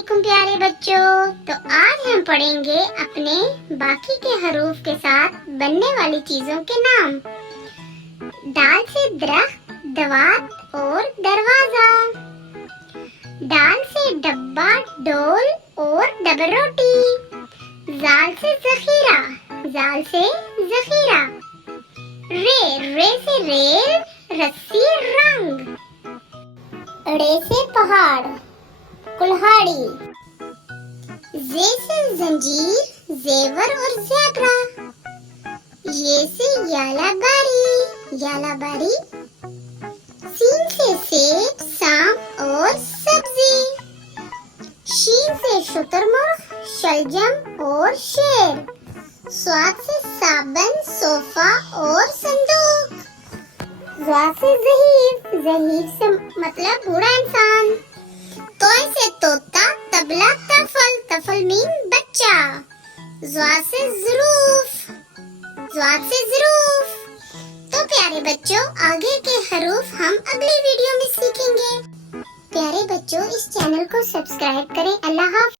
वालेकुम प्यारे बच्चों। तो आज हम पढ़ेंगे अपने बाकी के हरूफ के साथ बनने वाली चीजों के नाम। दाल से दरख्त, दवात और दरवाजा। दाल से डब्बा, डोल और डबल रोटी। जाल से जखीरा, जाल से जखीरा। रे से रेल, रस्सी, रंग। ड़े से पहाड़, कुल्हाड़ी। जे से जंजीर, जेवर और ज़ेबरा। ये से यालाबारी, यालाबारी। सीन से सेब, सांप और सब्जी। शीन से शुतुरमुर्ग, शलजम और शेर। स्वाद से साबन, सोफा और संदूक। ज़ा से ज़हीफ, ज़हीफ से मतलब बूढ़ा इंसान। तोय से तोता, तबला, तफल, तफल मीन बच्चा। ज़्वा से ज़रूफ, ज़्वा से ज़रूफ। तो प्यारे बच्चों, आगे के हरूफ हम अगली वीडियो में सीखेंगे। प्यारे बच्चों, इस चैनल को सब्सक्राइब करें। अल्लाह हाफ़िज़।